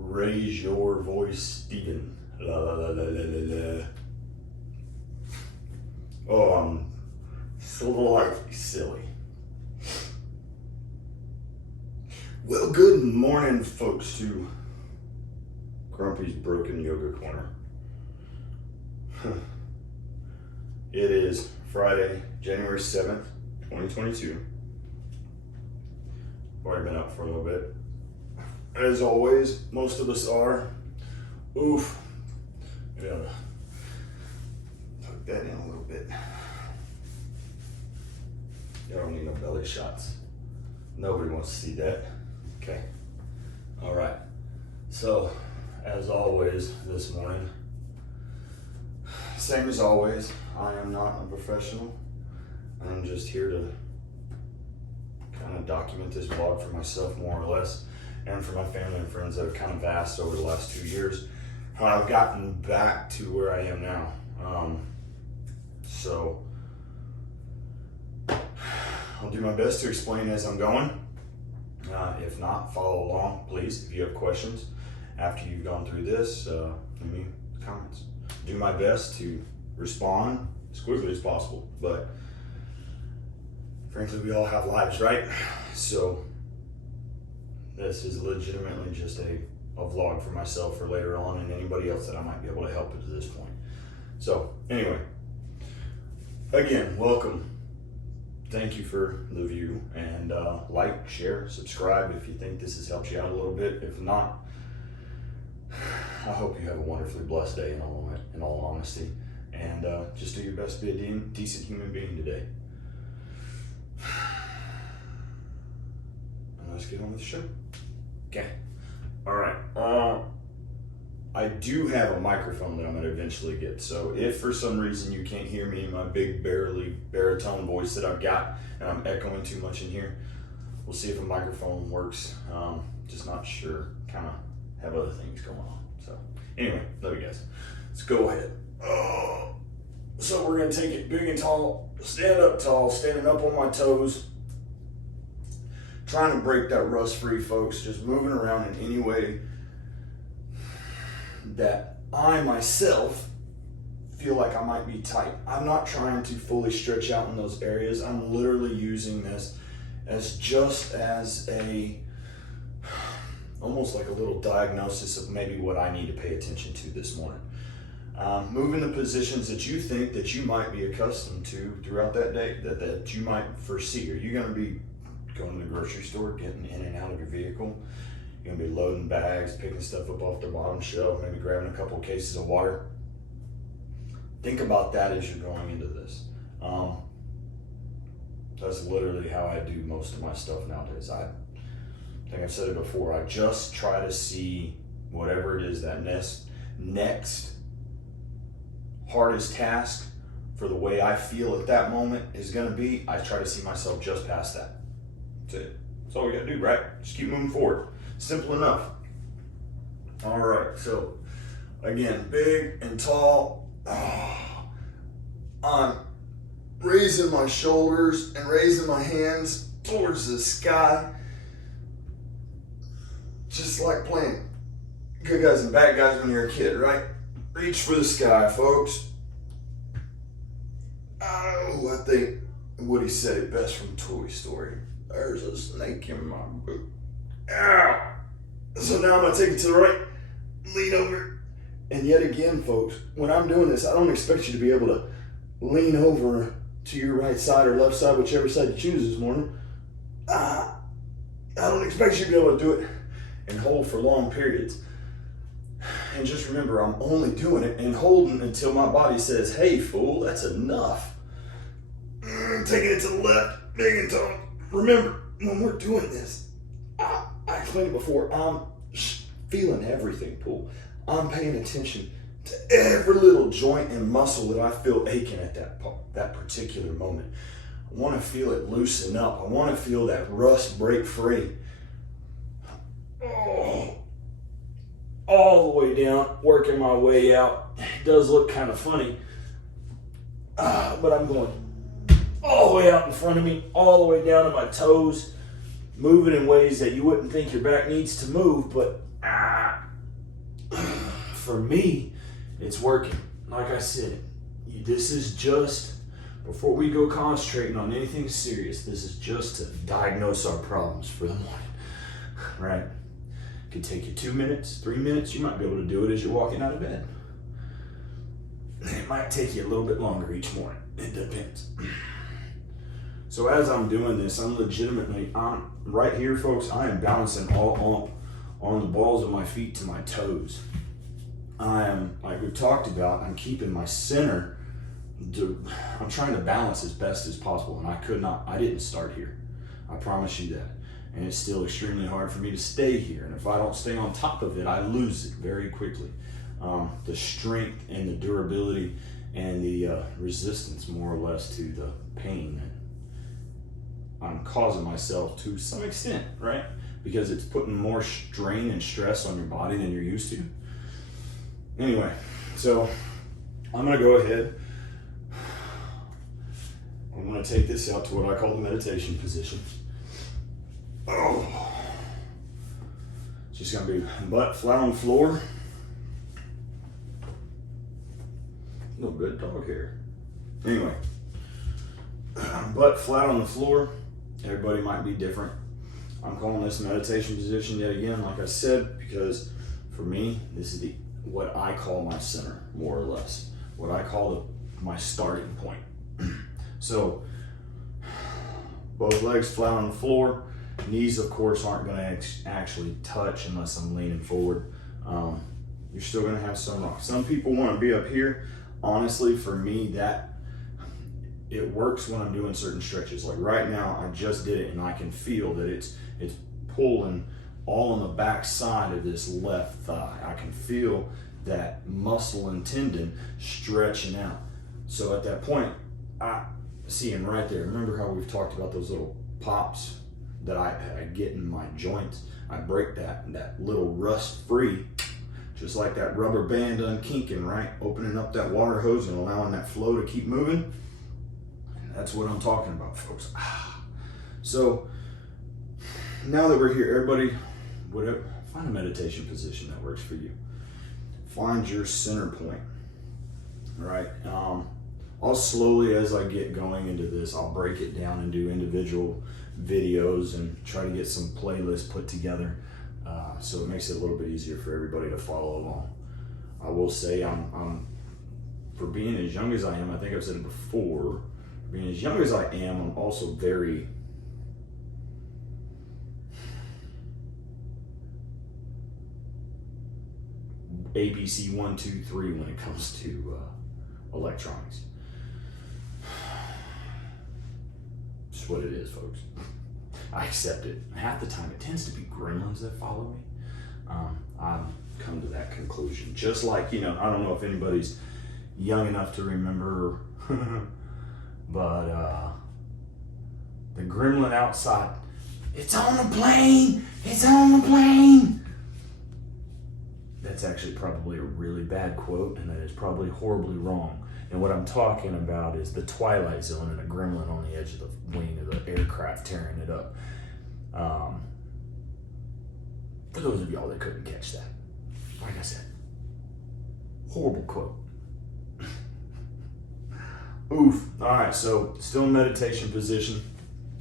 Raise your voice, Stephen. La, la, la, la, la, la, la. Oh, I'm slightly silly. Well, good morning, folks, to Grumpy's Broken Yoga Corner. It is Friday, January 7th, 2022. I've already been up for a little bit. As always, most of us are. Oof. I gotta tuck that in a little bit. You don't need no belly shots. Nobody wants to see that. Okay. All right. So, as always, this morning, same as always, I am not a professional. I'm just here to kind of document this vlog for myself, more or less, and for my family and friends that have kind of asked over the last 2 years how I've gotten back to where I am now. So I'll do my best to explain as I'm going. If not, follow along, please. If you have questions after you've gone through this, leave me comments. Do my best to respond as quickly as possible, but frankly, we all have lives, right? So this is legitimately just a vlog for myself for later on and anybody else that I might be able to help at this point. So anyway, again, welcome. Thank you for the view, and like, share, subscribe if you think this has helped you out a little bit. If not, I hope you have a wonderfully blessed day in all honesty, and just do your best to be a decent human being today. And let's get on with the show. Okay. All right. I do have a microphone that I'm going to eventually get. So if for some reason you can't hear me in my big, barely baritone voice that I've got, and I'm echoing too much in here, we'll see if a microphone works. Just not sure. Kind of have other things going on. So anyway, love you guys. Let's go ahead. So we're going to take it big and tall, stand up tall, standing up on my toes, trying to break that rust free, folks, just moving around in any way that I myself feel like I might be tight. I'm not trying to fully stretch out in those areas. I'm literally using this as just as almost like a little diagnosis of maybe what I need to pay attention to this morning. Moving the positions that you think that you might be accustomed to throughout that day, that you might foresee. Are you going to be going to the grocery store, getting in and out of your vehicle? You're going to be loading bags, picking stuff up off the bottom shelf, maybe grabbing a couple of cases of water. Think about that as you're going into this. That's literally how I do most of my stuff nowadays. I think I've said it before. I just try to see whatever it is that next hardest task for the way I feel at that moment is going to be. I try to see myself just past that. That's it. That's all we got to do, right? Just keep moving forward. Simple enough. All right, so again, big and tall. I'm raising my shoulders and raising my hands towards the sky, just like playing good guys and bad guys when you're a kid, right? Reach for the sky, folks. Oh, I think Woody said it best from Toy Story. There's a snake in my boot. Ow! So now I'm going to take it to the right, lean over. And yet again, folks, when I'm doing this, I don't expect you to be able to lean over to your right side or left side, whichever side you choose this morning. I don't expect you to be able to do it and hold for long periods. And just remember, I'm only doing it and holding until my body says, hey, fool, that's enough. Taking it to the left, big and tall. Remember, when we're doing this, I explained it before, I'm feeling everything, Pool. I'm paying attention to every little joint and muscle that I feel aching at that particular moment. I want to feel it loosen up. I want to feel that rust break free. Oh. All the way down, working my way out. It does look kind of funny, but I'm going all the way out in front of me, all the way down to my toes, moving in ways that you wouldn't think your back needs to move, but for me, it's working. Like I said, this is just, before we go concentrating on anything serious, this is just to diagnose our problems for the morning, right? It could take you 2 minutes, 3 minutes. You might be able to do it as you're walking out of bed. It might take you a little bit longer each morning. It depends. So as I'm doing this, I'm right here, folks, I am balancing all on the balls of my feet to my toes. I am, like we've talked about, I'm keeping my center. I'm trying to balance as best as possible, and I didn't start here. I promise you that. And it's still extremely hard for me to stay here. And if I don't stay on top of it, I lose it very quickly. The strength and the durability and the resistance, more or less, to the pain that I'm causing myself to some extent, right? Because it's putting more strain and stress on your body than you're used to. Anyway, so I'm gonna go ahead. I'm gonna take this out to what I call the meditation position. Oh, it's just gonna be butt flat on the floor. No good dog hair. Anyway, butt flat on the floor. Everybody might be different. I'm calling this meditation position yet again, like I said, because for me, this is what I call my center, more or less. What I call my starting point. So, both legs flat on the floor. Knees, of course, aren't going to actually touch unless I'm leaning forward. You're still going to have some rock. Some people want to be up here. Honestly, for me, it works when I'm doing certain stretches. Like right now, I just did it, and I can feel that it's pulling all on the back side of this left thigh. I can feel that muscle and tendon stretching out. So at that point, I see him right there. Remember how we've talked about those little pops that I get in my joints? I break that little rust free, just like that rubber band unkinking, right? Opening up that water hose and allowing that flow to keep moving. That's what I'm talking about, folks. So now that we're here, everybody, whatever, find a meditation position that works for you. Find your center point, right? I'll slowly, as I get going into this, I'll break it down and do individual videos and try to get some playlists put together, so it makes it a little bit easier for everybody to follow along. I will say I'm for being as young as I am, I think I've said it before, being as young as I am, I'm also very ABC 1, 2, 3 when it comes to electronics. It's what it is, folks. I accept it. Half the time it tends to be gremlins that follow me. I've come to that conclusion. Just like, I don't know if anybody's young enough to remember, but the gremlin outside, it's on the plane, it's on the plane. That's actually probably a really bad quote, and that is probably horribly wrong. And what I'm talking about is the Twilight Zone and a gremlin on the edge of the wing of the aircraft tearing it up. For those of y'all that couldn't catch that, like I said, horrible quote. Oof. All right, so still in meditation position.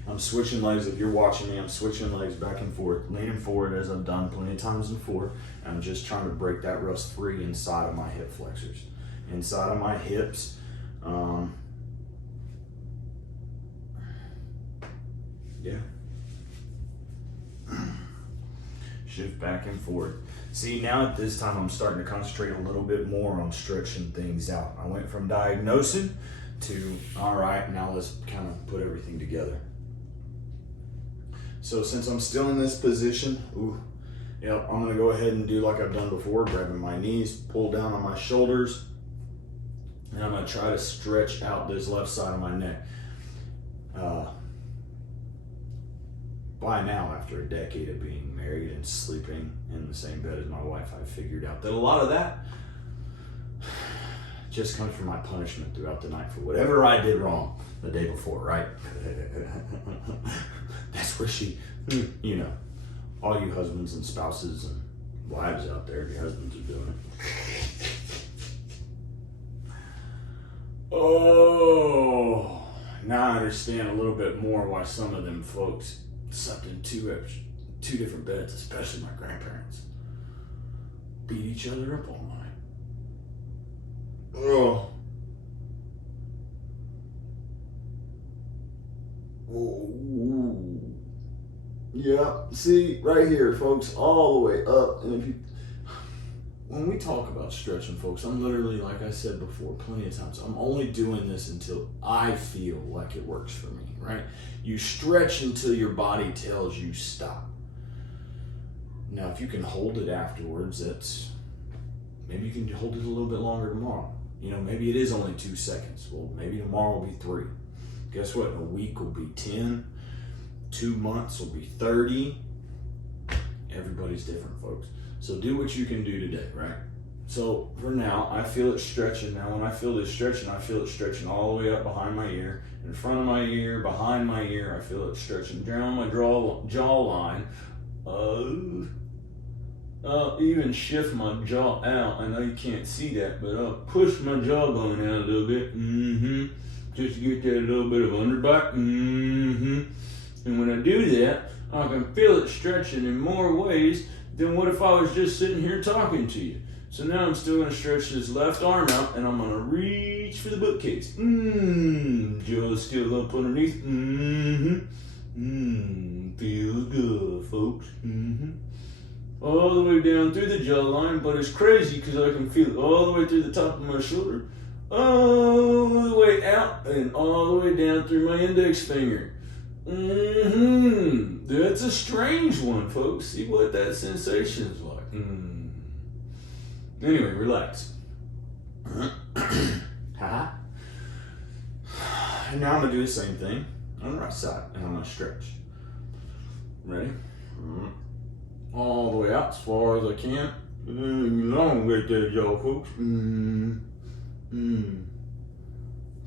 I'm switching legs. If you're watching me, I'm switching legs back and forth, leaning forward as I've done plenty of times before. And I'm just trying to break that rust free inside of my hip flexors, inside of my hips. Yeah. Shift back and forth. See, now at this time, I'm starting to concentrate a little bit more on stretching things out. I went from diagnosing to, all right, now let's kind of put everything together. So since I'm still in this position, I'm gonna go ahead and do like I've done before, grabbing my knees, pull down on my shoulders, and I'm gonna try to stretch out this left side of my neck. By now, after a decade of being married and sleeping in the same bed as my wife, I've figured out that a lot of that just comes from my punishment throughout the night for whatever I did wrong the day before, right? That's where she, all you husbands and spouses and wives out there, your husbands are doing it. Oh, now I understand a little bit more why some of them folks slept in two different beds, especially my grandparents. Beat each other up all night. Oh. Ooh. Yeah, see, right here, folks, all the way up. And if you, when we talk about stretching, folks, I'm literally, like I said before, plenty of times, I'm only doing this until I feel like it works for me, right? You stretch until your body tells you stop. Now, if you can hold it afterwards, maybe you can hold it a little bit longer tomorrow. You know, maybe it is only 2 seconds. Well, maybe tomorrow will be 3. Guess what? A week will be 10. 2 months will be 30. Everybody's different, folks. So do what you can do today, right? So for now, I feel it stretching. Now when I feel this stretching, I feel it stretching all the way up behind my ear, in front of my ear, behind my ear. I feel it stretching down my jawline. Even shift my jaw out. I know you can't see that, but I'll push my jawbone out a little bit. Just to get that little bit of underbite. And when I do that, I can feel it stretching in more ways than what if I was just sitting here talking to you. So now I'm still going to stretch this left arm out, and I'm going to reach for the bookcase. Jaw's still up underneath. Feels good, folks. All the way down through the jawline, but it's crazy because I can feel it all the way through the top of my shoulder, all the way out, and all the way down through my index finger. That's a strange one, folks. See what that sensation is like. Anyway, relax. And now I'm going to do the same thing on the right side, and I'm going to stretch. Ready? All the way out as far as I can. Long way there, y'all, folks.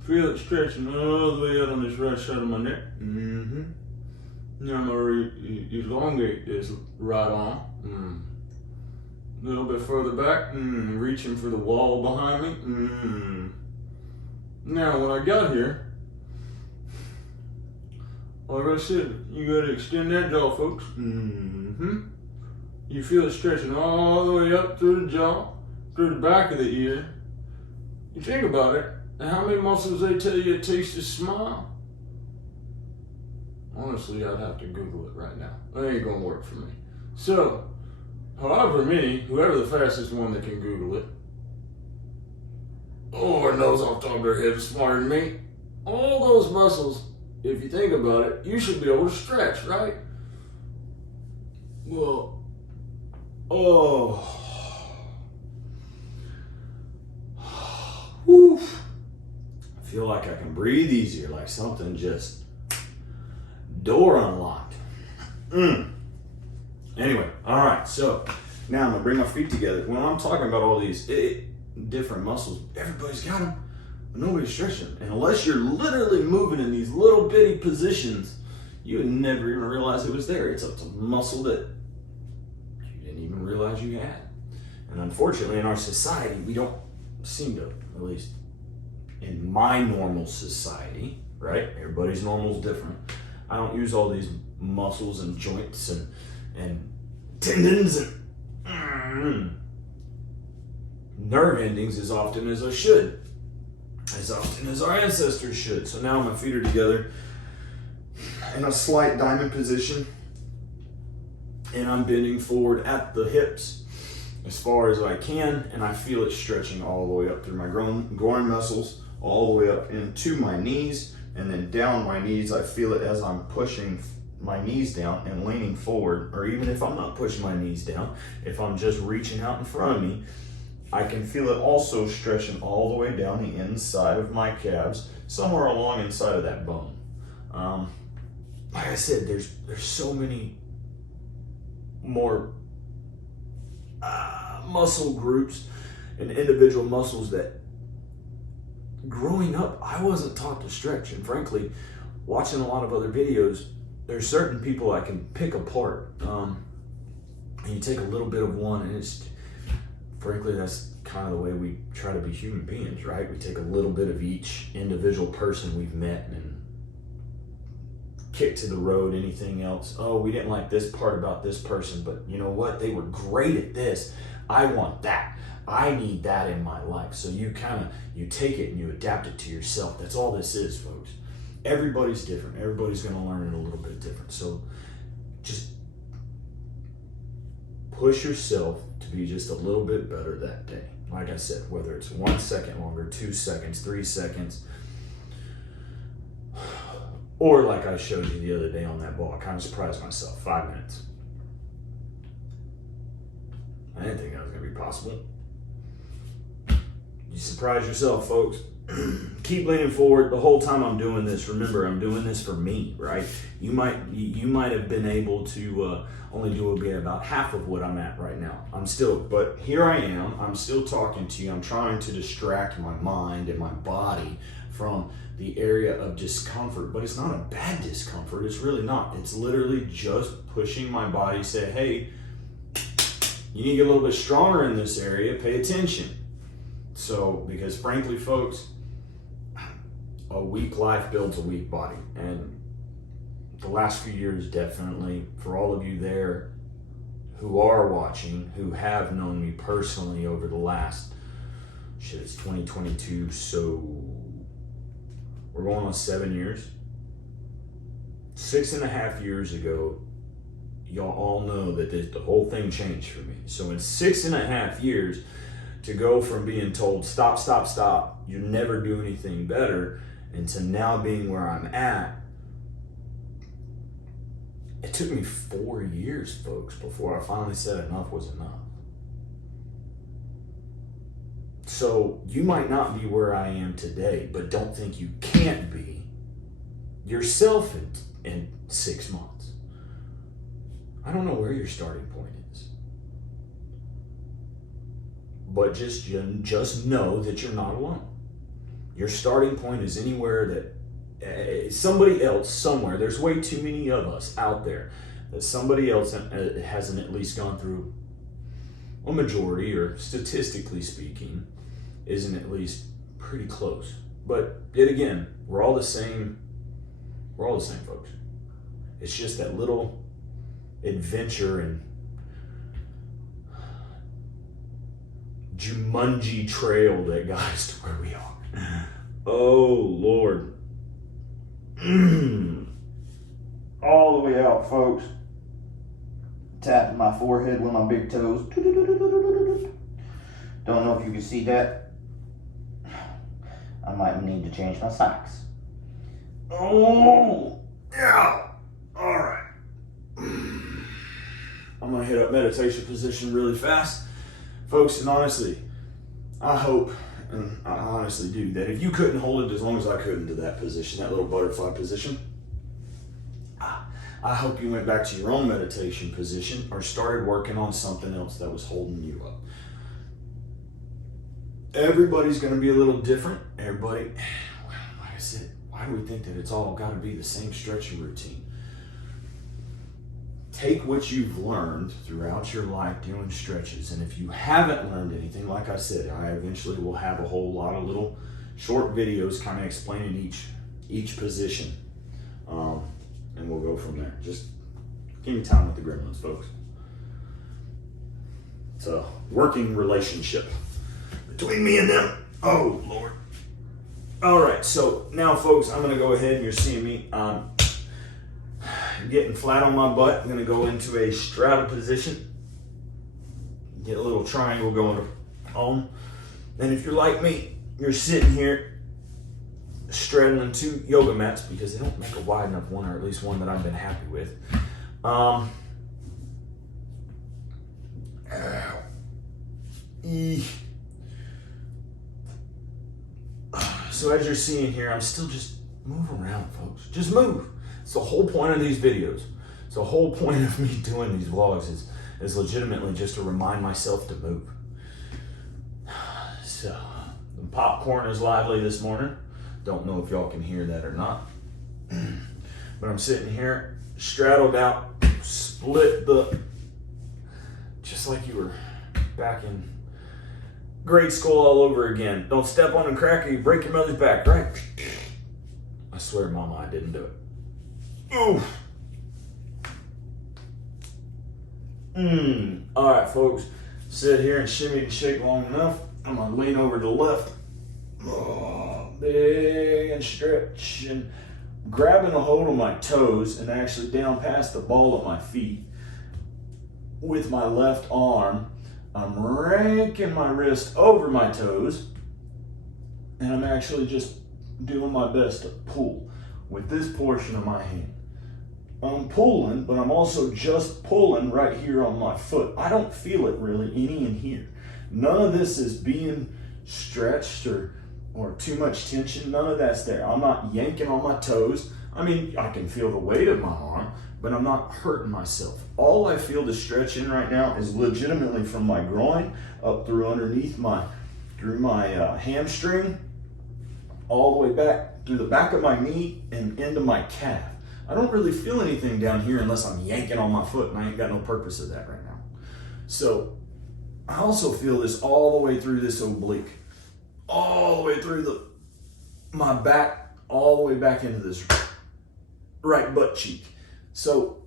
Feel it stretching all the way out on this right side of my neck. Now I'm going to elongate this right arm. A little bit further back. Reaching for the wall behind me. Now when I got here, like I said, you got to extend that jaw, folks. You feel it stretching all the way up through the jaw, through the back of the ear. You think about it, and how many muscles they tell you it takes to smile? Honestly, I'd have to Google it right now. That ain't gonna work for me. So, however many, whoever the fastest one that can Google it, or knows off the top of their head is smarter than me, all those muscles, if you think about it, you should be able to stretch, right? Well, whew. I feel like I can breathe easier, like something just door unlocked. Anyway, all right, so now I'm gonna bring my feet together. When I'm talking about all these different muscles, everybody's got them, but nobody's stretching. And unless you're literally moving in these little bitty positions, you would never even realize it was there. It's a muscle that you didn't even realize you had. And unfortunately, in our society, we don't seem to, at least in my normal society, right? Everybody's normal is different. I don't use all these muscles and joints and tendons and nerve endings as often as I should, as often as our ancestors should. So now my feet are together in a slight diamond position, and I'm bending forward at the hips as far as I can, and I feel it stretching all the way up through my groin muscles, all the way up into my knees, and then down my knees. I feel it as I'm pushing my knees down and leaning forward, or even if I'm not pushing my knees down, if I'm just reaching out in front of me, I can feel it also stretching all the way down the inside of my calves, somewhere along inside of that bone. Like I said, there's so many more muscle groups and individual muscles that growing up I wasn't taught to stretch, and frankly, watching a lot of other videos, there's certain people I can pick apart. And you take a little bit of one, and it's, frankly, that's kind of the way we try to be human beings, right? We take a little bit of each individual person we've met and kick to the road anything else. Oh, we didn't like this part about this person, but you know what? They were great at this. I want that. I need that in my life. So you take it and you adapt it to yourself. That's all this is, folks. Everybody's different. Everybody's going to learn it a little bit different. So just push yourself to be just a little bit better that day. Like I said, whether it's 1 second longer, 2 seconds, 3 seconds, or like I showed you the other day on that ball, I kind of surprised myself, 5 minutes. I didn't think that was going to be possible. You surprise yourself, folks. Keep leaning forward. The whole time I'm doing this, remember, I'm doing this for me, right? You might have been able to only do about half of what I'm at right now. But here I am. I'm still talking to you. I'm trying to distract my mind and my body from the area of discomfort, but it's not a bad discomfort. It's really not. It's literally just pushing my body, say, hey, you need to get a little bit stronger in this area. Pay attention. So, because frankly, folks, a weak life builds a weak body. And the last few years, definitely, for all of you there who are watching, who have known me personally over the last, it's 2022, so we're going on 7 years. 6.5 years ago, y'all all know that the whole thing changed for me. So in 6.5 years, to go from being told, stop, stop, stop, you never do anything better, and to now being where I'm at, it took me 4 years, folks, before I finally said enough was enough. So you might not be where I am today, but don't think you can't be yourself in 6 months. I don't know where your starting point is. But just know that you're not alone. Your starting point is anywhere that somebody else somewhere, there's way too many of us out there, that somebody else hasn't at least gone through a majority, or statistically speaking, isn't at least pretty close. But yet again, we're all the same, folks. It's just that little adventure and Jumanji trail that got us to where we are. Oh, Lord. All the way out, folks. Tapping my forehead with my big toes. Don't know if you can see that. I might need to change my socks. Oh, yeah. All right. I'm going to hit up meditation position really fast. Folks, and honestly, I hope, and I honestly do, that if you couldn't hold it as long as I could into that position, that little butterfly position, I hope you went back to your own meditation position or started working on something else that was holding you up. Everybody's going to be a little different. Everybody, like I said, why do we think that it's all got to be the same stretching routine? Take what you've learned throughout your life doing stretches, and if you haven't learned anything, like I said, I eventually will have a whole lot of little short videos kind of explaining each position, and we'll go from there. Just give me time with the gremlins, folks. It's a working relationship between me and them. Oh, Lord. All right, so now, folks, I'm going to go ahead, and you're seeing me getting flat on my butt. I'm going to go into a straddle position. Get a little triangle going on. And if you're like me, you're sitting here straddling 2 yoga mats, because they don't make a wide enough one, or at least one that I've been happy with. So as you're seeing here, I'm still just move around, folks. Just move. It's the whole point of these videos. It's the whole point of me doing these vlogs is legitimately just to remind myself to move. So, the popcorn is lively this morning. Don't know if y'all can hear that or not. But I'm sitting here, straddled out, split the just like you were back in grade school all over again. Don't step on a cracker, you break your mother's back, right? I swear, Mama, I didn't do it. Oof. All right, folks. Sit here and shimmy and shake long enough. I'm gonna lean over to the left. Oh, big and stretch and grabbing a hold of my toes and actually down past the ball of my feet with my left arm. I'm raking my wrist over my toes and I'm actually just doing my best to pull with this portion of my hand. I'm pulling, but I'm also just pulling right here on my foot. I don't feel it really any in here. None of this is being stretched or too much tension. None of that's there. I'm not yanking on my toes. I mean, I can feel the weight of my arm, but I'm not hurting myself. All I feel the stretch in right now is legitimately from my groin up through underneath through my hamstring, all the way back through the back of my knee and into my calf. I don't really feel anything down here unless I'm yanking on my foot, and I ain't got no purpose of that right now. So I also feel this all the way through this oblique, all the way through my back, all the way back into this right butt cheek. So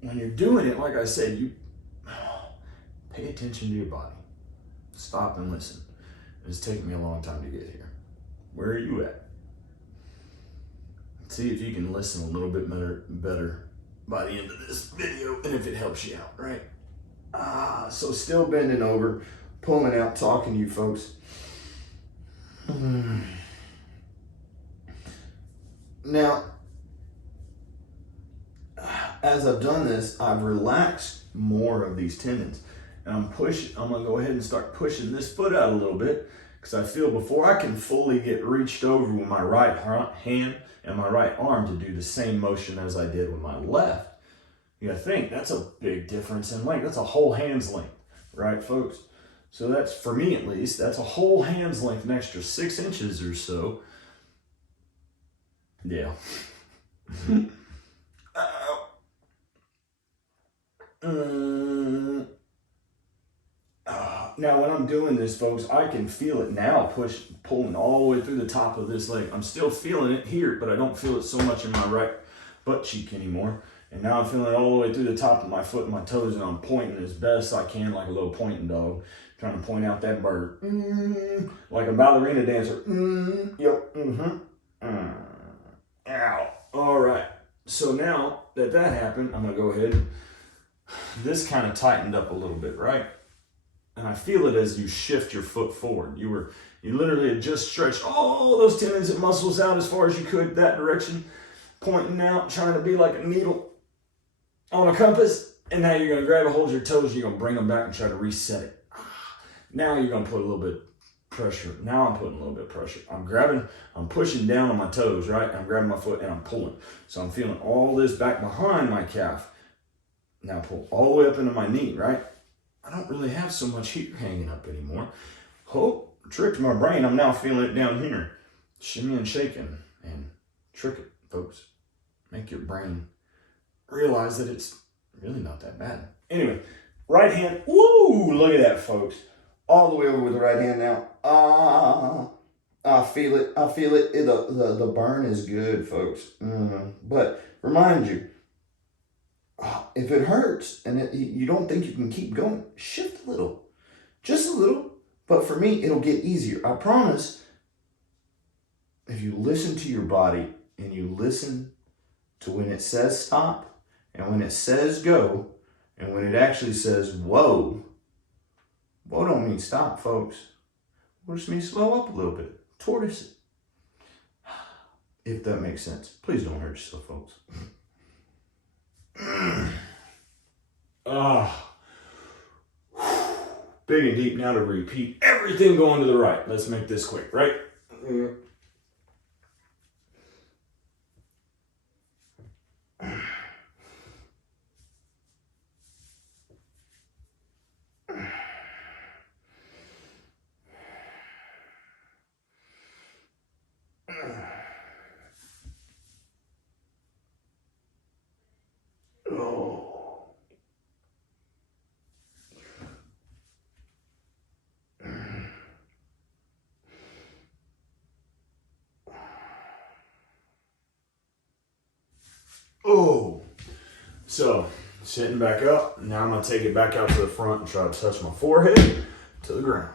when you're doing it, like I said, you pay attention to your body. Stop and listen. It's taken me a long time to get here. Where are you at? See if you can listen a little bit better by the end of this video, and if it helps you out, right? So still bending over, pulling out, talking to you folks. Now, as I've done this, I've relaxed more of these tendons. And I'm gonna go ahead and start pushing this foot out a little bit, because I feel before I can fully get reached over with my right hand and my right arm to do the same motion as I did with my left, you gotta think, that's a big difference in length. That's a whole hand's length, right, folks? So that's, for me at least, that's a whole hand's length, an extra 6 inches or so. Yeah. Now, when I'm doing this, folks, I can feel it now, pulling all the way through the top of this leg. I'm still feeling it here, but I don't feel it so much in my right butt cheek anymore. And now I'm feeling it all the way through the top of my foot and my toes, and I'm pointing as best I can like a little pointing dog, trying to point out that bird. Like a ballerina dancer. Yep. Ow. All right. So now that happened, I'm going to go ahead. This kind of tightened up a little bit, right? And I feel it as you shift your foot forward. You literally had just stretched all those tendons and muscles out as far as you could that direction, pointing out, trying to be like a needle on a compass. And now you're going to grab a hold of your toes, you're going to bring them back and try to reset it. Now you're going to put a little bit of pressure. Now I'm putting a little bit of pressure. I'm pushing down on my toes, right? I'm grabbing my foot and I'm pulling. So I'm feeling all this back behind my calf. Now pull all the way up into my knee, right? I don't really have so much here hanging up anymore. Tricked my brain. I'm now feeling it down here. Shimmy and shaking and trick it, folks. Make your brain realize that it's really not that bad. Anyway, right hand. Woo! Look at that, folks. All the way over with the right hand now. I feel it. I feel it. The burn is good, folks. But remind you, if it hurts and you don't think you can keep going, shift a little. Just a little. But for me, it'll get easier. I promise, if you listen to your body and you listen to when it says stop and when it says go and when it actually says whoa, whoa don't mean stop, folks. Whoa just means slow up a little bit. Tortoise it. If that makes sense. Please don't hurt yourself, folks. Big and deep. Now to repeat everything going to the right. Let's make this quick, right? Oh. So, sitting back up. Now I'm going to take it back out to the front and try to touch my forehead to the ground.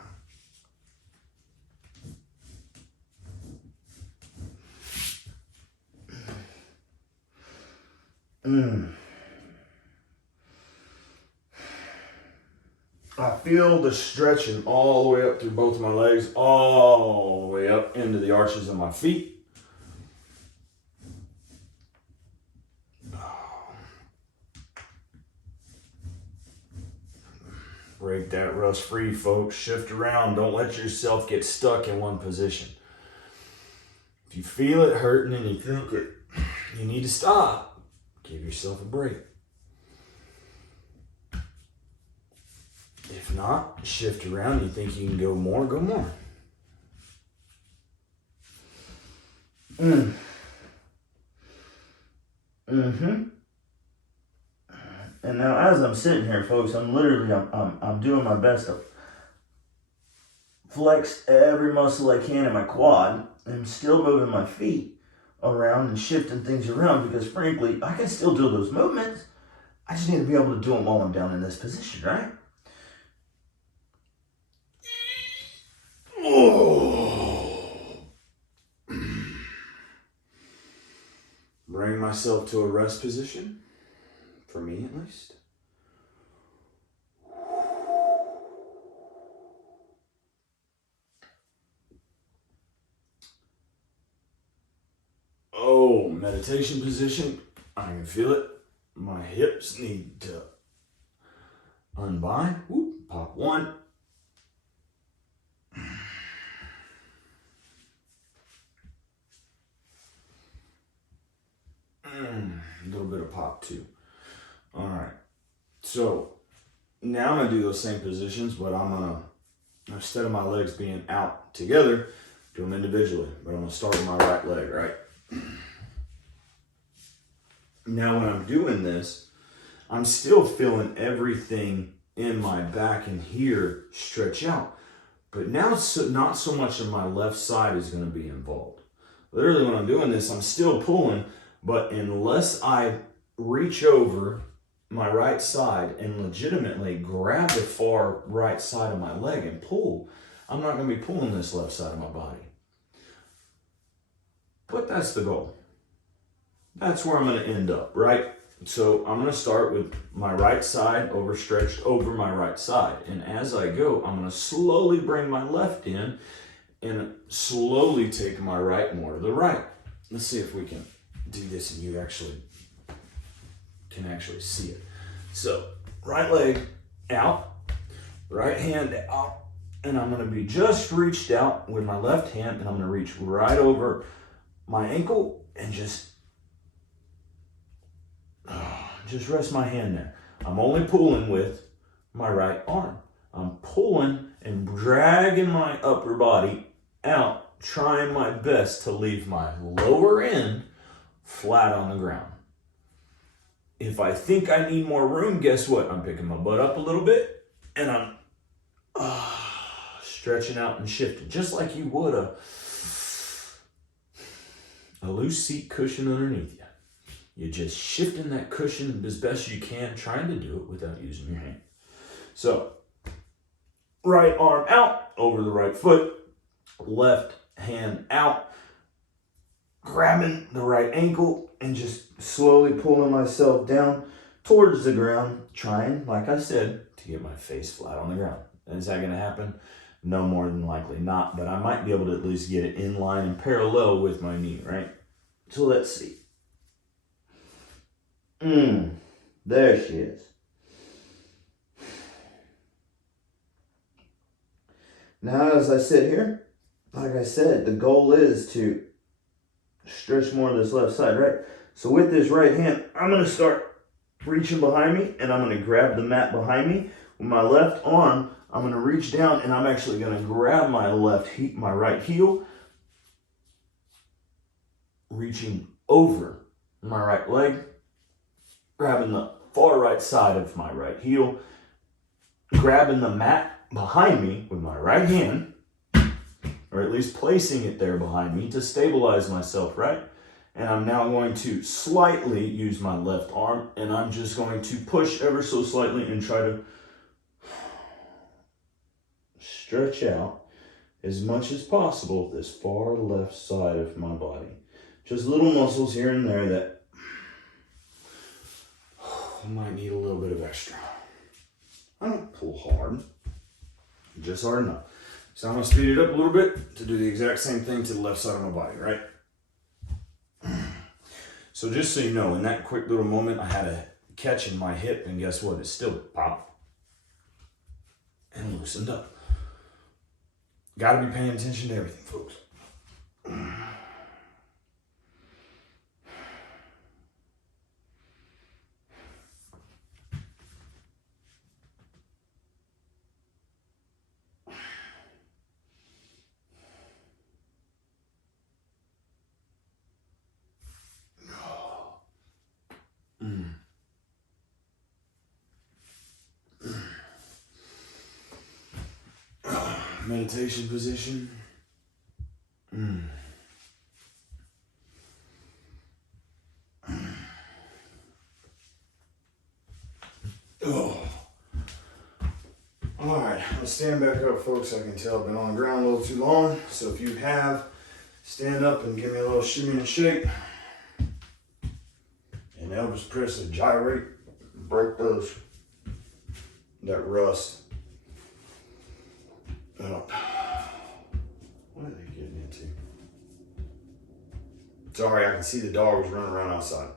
I feel the stretching all the way up through both of my legs, all the way up into the arches of my feet. Break that rust free, folks. Shift around. Don't let yourself get stuck in one position. If you feel it hurting and you think you need to stop, give yourself a break. If not, shift around. You think you can go more, go more. And now as I'm sitting here, folks, I'm doing my best to flex every muscle I can in my quad. I'm still moving my feet around and shifting things around because frankly, I can still do those movements. I just need to be able to do them while I'm down in this position, right? Bring myself to a rest position. For me, at least. Oh, meditation position. I can feel it. My hips need to unbind. Whoop, pop one. A little bit of pop too. All right, so now I'm gonna do those same positions, but I'm gonna, instead of my legs being out together, do them individually. But I'm gonna start with my right leg, right? Now when I'm doing this, I'm still feeling everything in my back and here stretch out. But now not so much of my left side is gonna be involved. Literally when I'm doing this, I'm still pulling, but unless I reach over my right side and legitimately grab the far right side of my leg and pull, I'm not going to be pulling this left side of my body. But that's the goal. That's where I'm going to end up, right? So I'm going to start with my right side overstretched over my right side. And as I go, I'm going to slowly bring my left in and slowly take my right more to the right. Let's see if we can do this and you can actually see it. So right leg out, right hand out, and I'm going to be just reached out with my left hand, and I'm going to reach right over my ankle and just rest my hand there. I'm only pulling with my right arm. I'm pulling and dragging my upper body out, trying my best to leave my lower end flat on the ground. If I think I need more room, guess what? I'm picking my butt up a little bit and I'm stretching out and shifting, just like you would a loose seat cushion underneath you. You're just shifting that cushion as best you can, trying to do it without using your hand. So, right arm out over the right foot, left hand out, grabbing the right ankle and just slowly pulling myself down towards the ground, trying, like I said, to get my face flat on the ground. And is that going to happen? No, more than likely not, but I might be able to at least get it in line and parallel with my knee, right? So let's see. There she is. Now as I sit here, like I said, the goal is to stretch more of this left side, right? So with this right hand, I'm going to start reaching behind me, and I'm going to grab the mat behind me. With my left arm, I'm going to reach down, and I'm actually going to grab my right heel, reaching over my right leg, grabbing the far right side of my right heel, grabbing the mat behind me with my right hand, or at least placing it there behind me to stabilize myself, right? And I'm now going to slightly use my left arm, and I'm just going to push ever so slightly and try to stretch out as much as possible this far left side of my body. Just little muscles here and there that might need a little bit of extra. I don't pull hard, just hard enough. So I'm gonna speed it up a little bit to do the exact same thing to the left side of my body, right? So just so you know, in that quick little moment, I had a catch in my hip, and guess what? It still popped and loosened up. Gotta be paying attention to everything, folks. Meditation position. Oh. All right, let's stand back up, folks. I can tell I've been on the ground a little too long. So if you have, stand up and give me a little shimmy and shake. And elbows press and gyrate. Break that rust. What are they getting into? Sorry, I can see the dogs running around outside.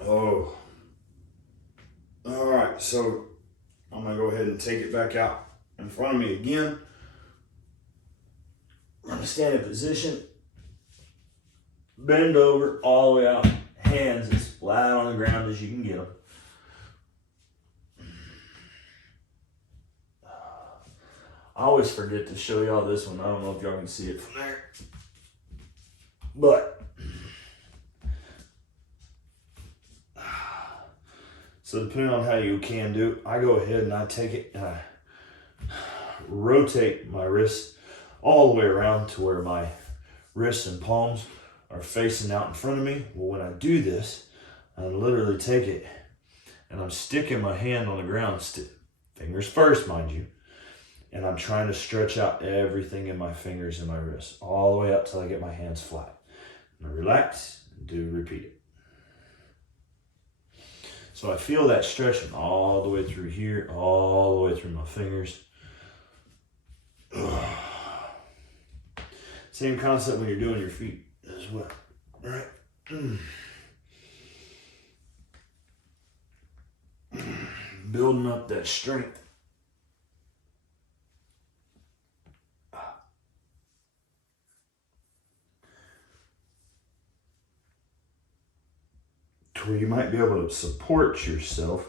Oh. All right, so I'm gonna go ahead and take it back out in front of me again. I'm gonna stand in position. Bend over all the way out. Hands as flat on the ground as you can get them. I always forget to show y'all this one. I don't know if y'all can see it from there. But, so depending on how you can do it, I go ahead and I take it and I rotate my wrist all the way around to where my wrists and palms are facing out in front of me. Well, when I do this, I literally take it and I'm sticking my hand on the ground, fingers first, mind you. And I'm trying to stretch out everything in my fingers and my wrists, all the way up till I get my hands flat. And I relax, and repeat it. So I feel that stretching all the way through here, all the way through my fingers. Same concept when you're doing your feet as well, right? Building up that strength. Where you might be able to support yourself.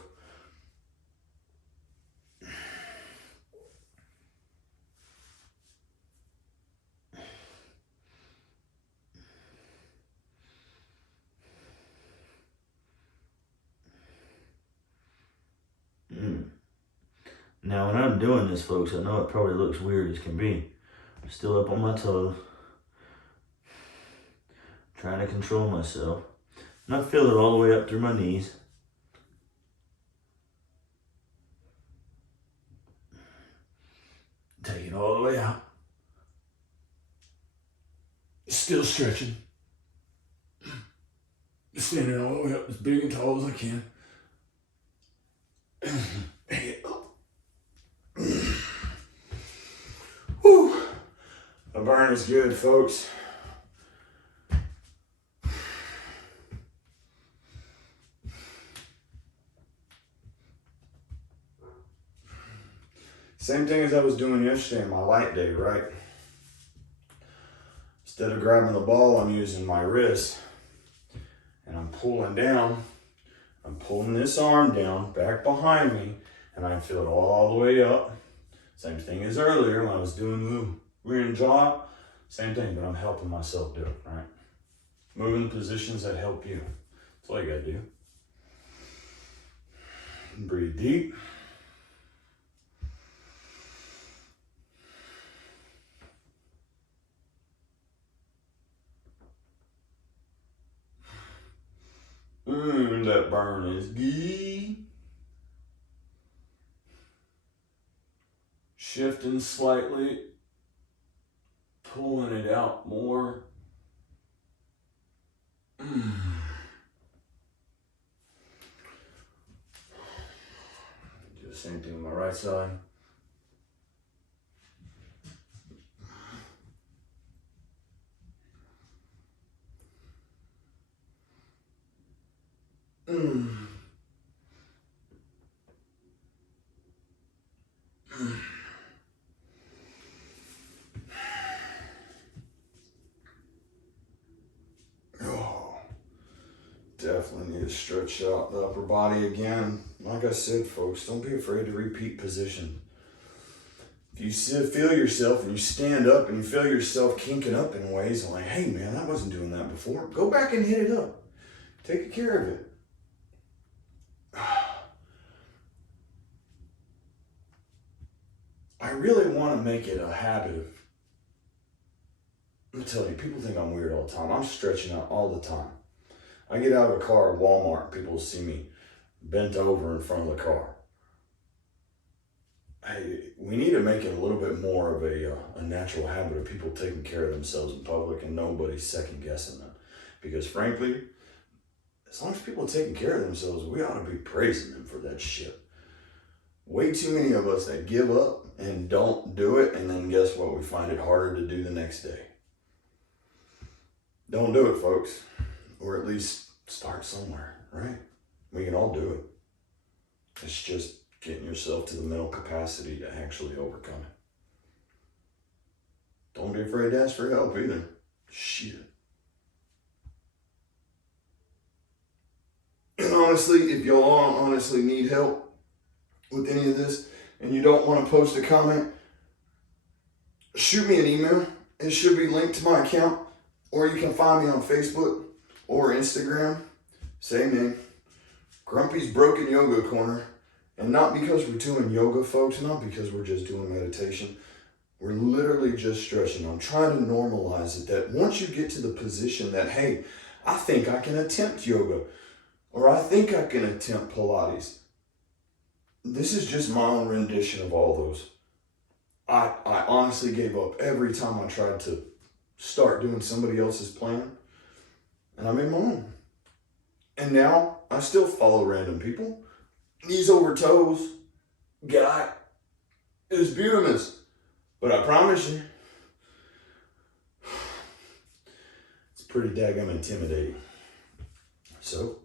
Now when I'm doing this, folks, I know it probably looks weird as can be. I'm still up on my toes. Trying to control myself. And I feel it all the way up through my knees. Take it all the way out. Still stretching. Standing all the way up as big and tall as I can. Whew. A burn is good, folks. Same thing as I was doing yesterday in my light day, right? Instead of grabbing the ball, I'm using my wrist and I'm pulling down. I'm pulling this arm down back behind me and I feel it all the way up. Same thing as earlier when I was doing the rear and jaw. Same thing, but I'm helping myself do it, right? Moving the positions that help you. That's all you gotta do. Breathe deep. that burn is. Gee. Shifting slightly, pulling it out more. Do the same thing on my right side. Definitely need to stretch out the upper body again. Like I said, folks, don't be afraid to repeat position. If you feel yourself and you stand up and you feel yourself kinking up in ways like, hey man, I wasn't doing that before, go back and hit it up. Take care of it. I really want to make it a habit of, I'm telling you, people think I'm weird all the time. I'm stretching out all the time. I get out of a car at Walmart, people see me bent over in front of the car. We need to make it a little bit more of a natural habit of people taking care of themselves in public and nobody's second guessing them. Because frankly, as long as people are taking care of themselves, we ought to be praising them for that shit. Way too many of us that give up and don't do it, and then guess what? We find it harder to do the next day. Don't do it, folks. Or at least start somewhere, right? We can all do it. It's just getting yourself to the mental capacity to actually overcome it. Don't be afraid to ask for help either. Shit. And honestly, if y'all honestly need help with any of this and you don't want to post a comment, shoot me an email. It should be linked to my account, or you can find me on Facebook or Instagram. Same name. Grumpy's Broken Yoga Corner. And not because we're doing yoga, folks, not because we're just doing meditation. We're literally just stretching. I'm trying to normalize it, that once you get to the position that, hey, I think I can attempt yoga, or I think I can attempt Pilates. This is just my own rendition of all those. I honestly gave up every time I tried to start doing somebody else's plan, and I made my own. And now I still follow random people. Knees over toes guy is beautiful, but I promise you, it's pretty daggum intimidating. So,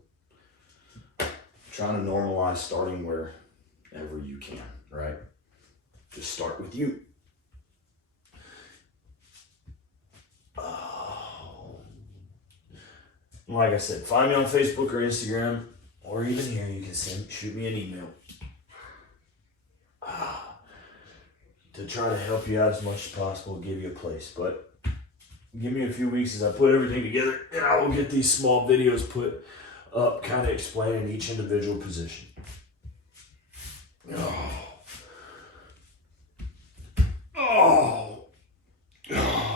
trying to normalize starting wherever you can, right? Just start with you. Like I said, find me on Facebook or Instagram, or even here, you can shoot me an email to try to help you out as much as possible, give you a place. But give me a few weeks as I put everything together, and I will get these small videos put up, kind of explaining each individual position.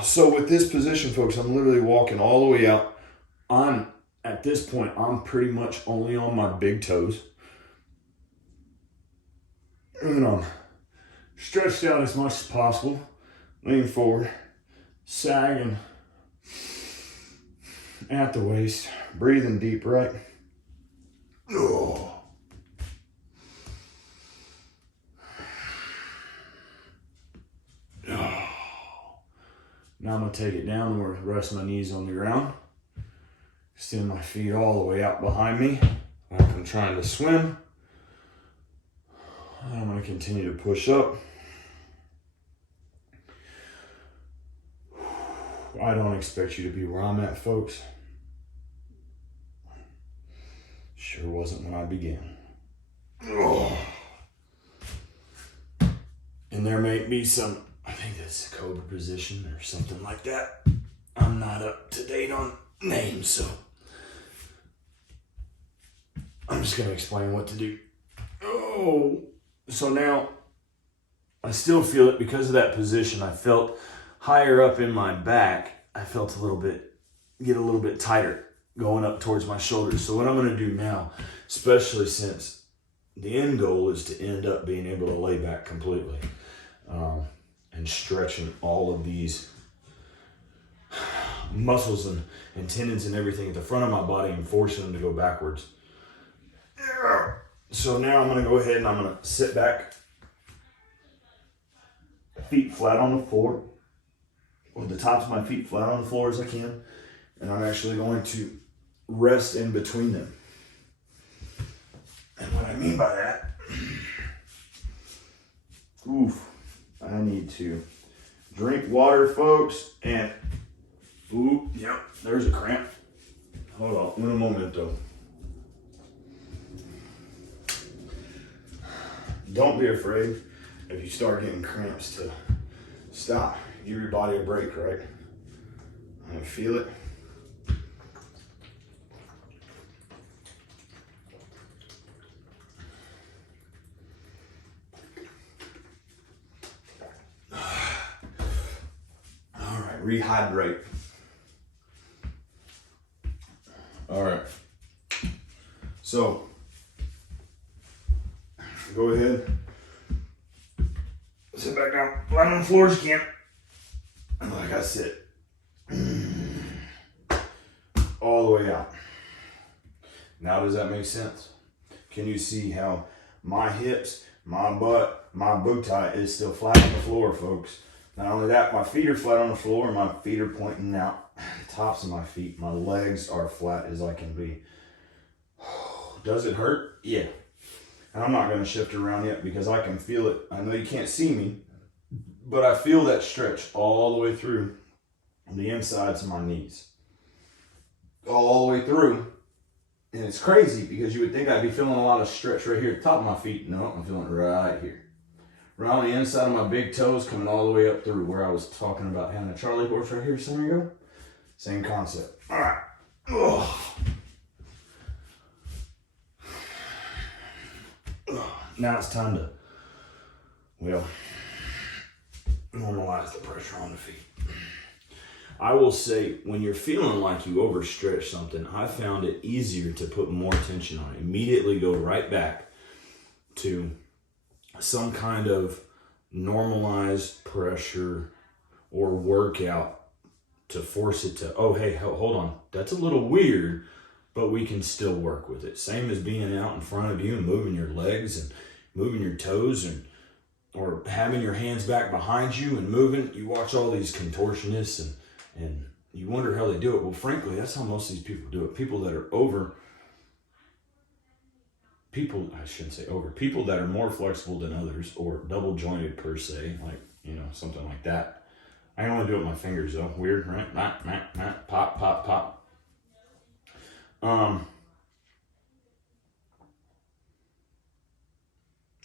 So with this position, folks, I'm literally walking all the way out. At this point, I'm pretty much only on my big toes. And I'm stretched out as much as possible. Lean forward, sagging at the waist, breathing deep, right? Oh. Now I'm going to take it down where I rest my knees on the ground. Extend my feet all the way out behind me like I'm trying to swim. I'm going to continue to push up. I don't expect you to be where I'm at, folks. Sure wasn't when I began. And there may be some, I think that's a cobra position or something like that. I'm not up to date on names, so I'm just going to explain what to do. So now I still feel it because of that position. I felt higher up in my back. I felt get a little bit tighter. going up towards my shoulders. So what I'm gonna do now, especially since the end goal is to end up being able to lay back completely, and stretching all of these muscles and tendons and everything at the front of my body and forcing them to go backwards. So now I'm gonna go ahead and I'm gonna sit back, feet flat on the floor, with the tops of my feet flat on the floor as I can, and I'm actually going to rest in between them. And what I mean by that, I need to drink water, folks, and yep, there's a cramp. Hold on, un momento. Don't be afraid if you start getting cramps to stop. Give your body a break, right? And feel it. All right, rehydrate. All right. So, go ahead. Sit back down, flat on the floor as you can. And like I said, all the way out. Now does that make sense? Can you see how my hips, my butt, my bow tie is still flat on the floor, folks? Not only that, my feet are flat on the floor, my feet are pointing out, the tops of my feet, my legs are flat as I can be. Does it hurt? Yeah. And I'm not going to shift around yet because I can feel it. I know you can't see me, but I feel that stretch all the way through the insides of my knees. All the way through. And it's crazy because you would think I'd be feeling a lot of stretch right here at the top of my feet. No, I'm feeling it right here. Right on the inside of my big toes, coming all the way up through where I was talking about having a Charlie horse right here. So there you go. Same concept. All right. Ugh. Now it's time to, well, normalize the pressure on the feet. I will say, when you're feeling like you overstretch something, I found it easier to put more tension on it. Immediately go right back to some kind of normalized pressure or workout to force it to, oh, hey, hold on. That's a little weird, but we can still work with it. Same as being out in front of you and moving your legs and moving your toes, and or having your hands back behind you and moving. You watch all these contortionists and you wonder how they do it. Well, frankly, that's how most of these people do it. People that are people that are more flexible than others, or double jointed per se, like, something like that. I can only do it with my fingers though. Weird, right? Pop, pop, pop.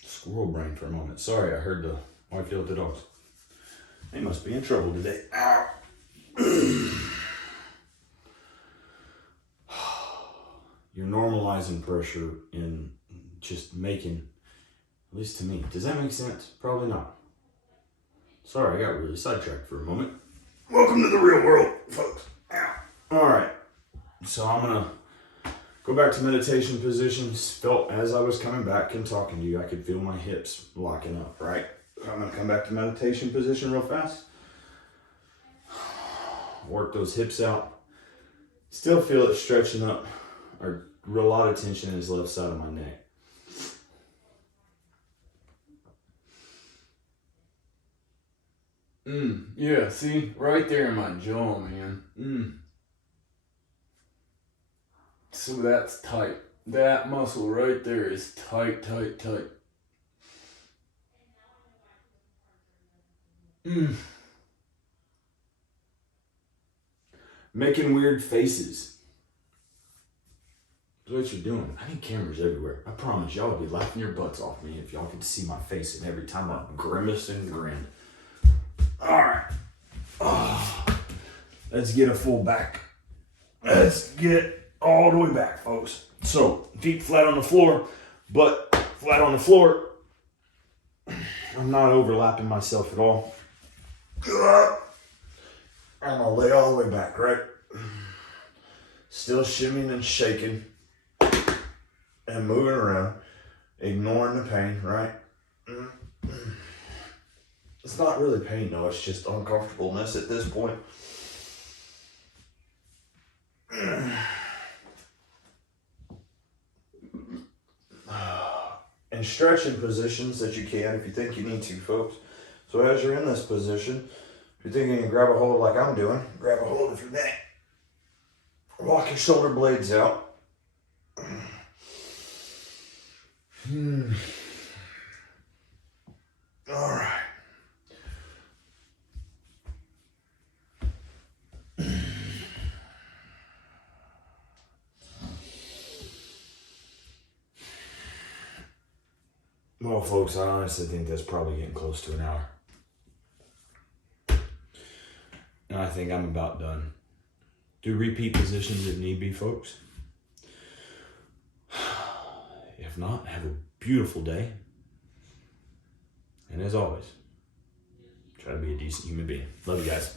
Squirrel brain for a moment. Sorry, I heard the wife yell at the dogs. They must be in trouble today. Ow. You're normalizing pressure in just making, at least to me. Does that make sense? Probably not. Sorry, I got really sidetracked for a moment. Welcome to the real world, folks. Ow. All right. So I'm going to go back to meditation positions. Felt as I was coming back and talking to you, I could feel my hips locking up, right? So I'm going to come back to meditation position real fast. Work those hips out. Still feel it stretching up, or a lot of tension in his left side of my neck. Yeah, see? Right there in my jaw, man. So that's tight. That muscle right there is tight, tight, tight. Making weird faces. That's what you're doing. I need cameras everywhere. I promise y'all would be laughing your butts off me if y'all could see my face, and every time I grimace and grin. All right. Let's get a full back. Let's get all the way back, folks. So, feet flat on the floor, butt flat on the floor. I'm not overlapping myself at all. I'm gonna lay all the way back, right? still shimmying and shaking and moving around, ignoring the pain, right? It's not really pain though, it's just uncomfortableness at this point. And stretch in positions that you can if you think you need to, folks. So as you're in this position, if you're thinking you grab a hold like I'm doing, grab a hold of your neck. Walk your shoulder blades out. All right. Well, folks, I honestly think that's probably getting close to an hour. And I think I'm about done. Do repeat positions if need be, folks. If not, have a beautiful day. And as always, try to be a decent human being. Love you guys.